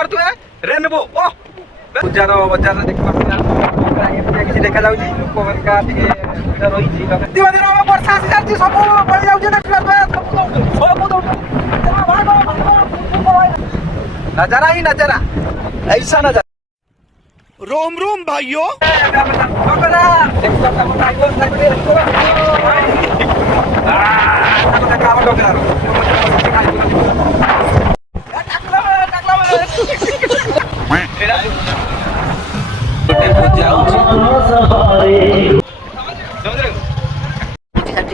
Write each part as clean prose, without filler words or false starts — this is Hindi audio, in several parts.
पार्थु रेनबो ओ पूजार बजार देखि पार्थु किसी देखा जाउची लोक मनका टिके रही छी दिन दिन हम वर्षा आसी जाउची सब पळि जाउची देखला सब नजारा ही नजारा ऐसा नजारा रोम रोम भाइयों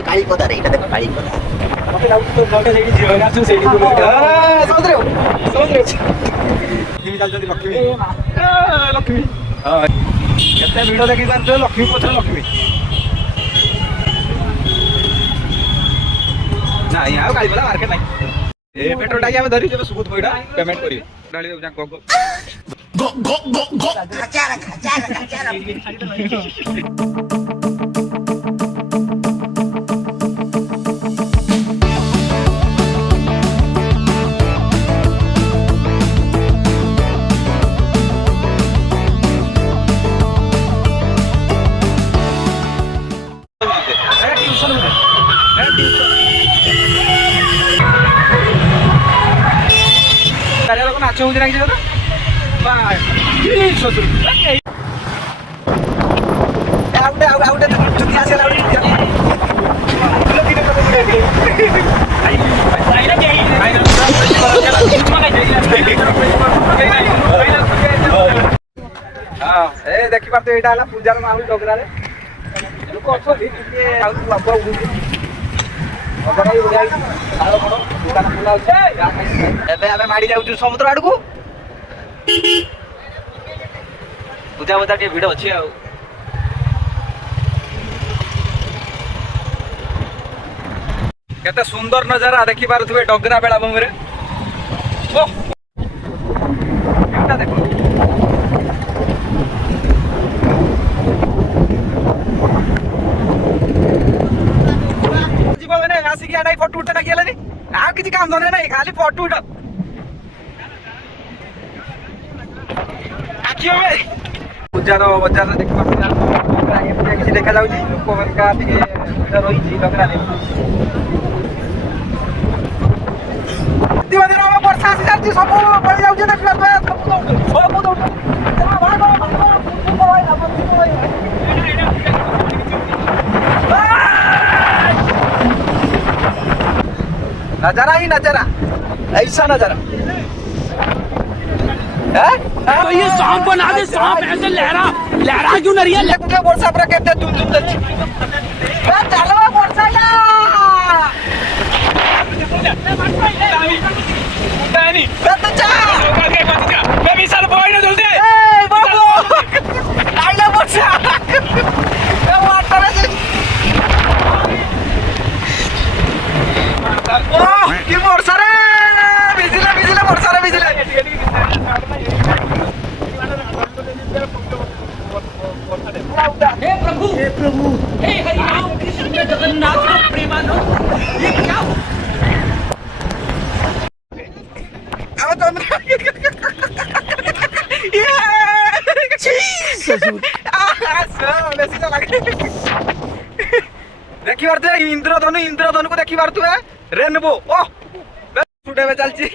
काली पदा रे इटा देखो काली पदा मते लागु तो जगे सेठी जीवन आसु सेठी को समझ रे लक्ष्मी चलती लक्ष्मी लक्ष्मी हां केते वीडियो देखि पार लक्ष्मी पत्र लक्ष्मी ना यार काली पदा मार्केट नहीं ए पेट्रोल टाकी हम धरि जेबे सुबुत पइडा पेमेंट करियो डाली देउ जा गो खचारा नाच हो रही है देखी पार्थ यहाँ पूजार माहौल डगरा लोक माड़ी जाऊ समुद्र आड़ को पूजा बजा भिड़ अच्छी आ केते सुंदर नजारा देखी पारुथिबे डगरा बेलाभूमि रे देखो आसिक फटो उठा लगे आ किसी काम धंदा नहीं खाली फटो उठ पूजार बजार देख किसी देखा जाउची लोक मनका टिके रही छी डगरा दिन दिन हम वर्षा आसी जाउची सब पळि जाउची देखला सब नजारा ही नजारा ऐसा नजारा तो ये सांप बना दे सांप ऐसे लहरा क्यों नहीं है कुठे वर्षा पर कहते तुम चलो वर्षा या हे प्रभु हे हरि राम कृष्ण जगन्नाथ प्रेमानंद ये क्या देखी पार्थ इंद्रधनु को देखी पार्थ रेनबो ओ चलती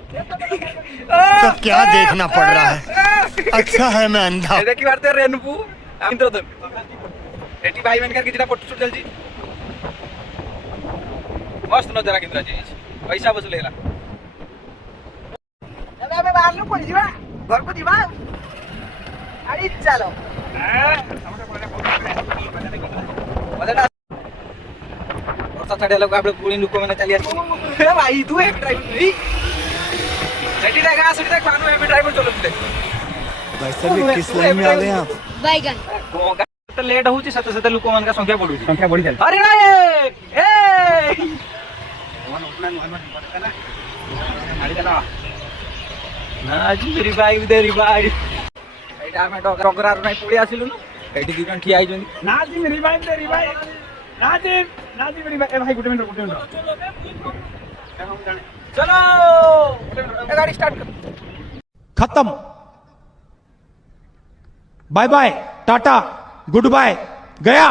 क्या देखना पड़ रहा है अच्छा है मैं अंधा देखी पार्थ रेनबो इंद्रधनु एटी भाई मन कर कितना फोटो शूट चलती मस्त नजारा किंतु आज पैसा बस लेला अबे अबे बाहर लो पड़ी जीवा घर को जीवा अरे चलो मजा वर्षा छाड़े लोग आपले पुणी लोक माने चली आसी ए भाई तू एक ड्राइवर नहीं सेठी देखा सेठी देख मानो एक ड्राइवर चलते भाई साहब किस लाइन में आ गए आप बैगन तो लेट होची सत सत लोक मन का संख्या बढ़ी चल अरे नायक ए आज मेरी बाइक दे री बाइक एटा में डगरा नहीं पड़ी आसिलु न एटी दुजन ठिया आइ जनी नाजी मेरी बाइक दे री बाइक नाजी मेरी बाइक ए भाई गुटे मिनट चलो गाड़ी स्टार्ट कर खत्म, bye bye, tata, good bye, गया।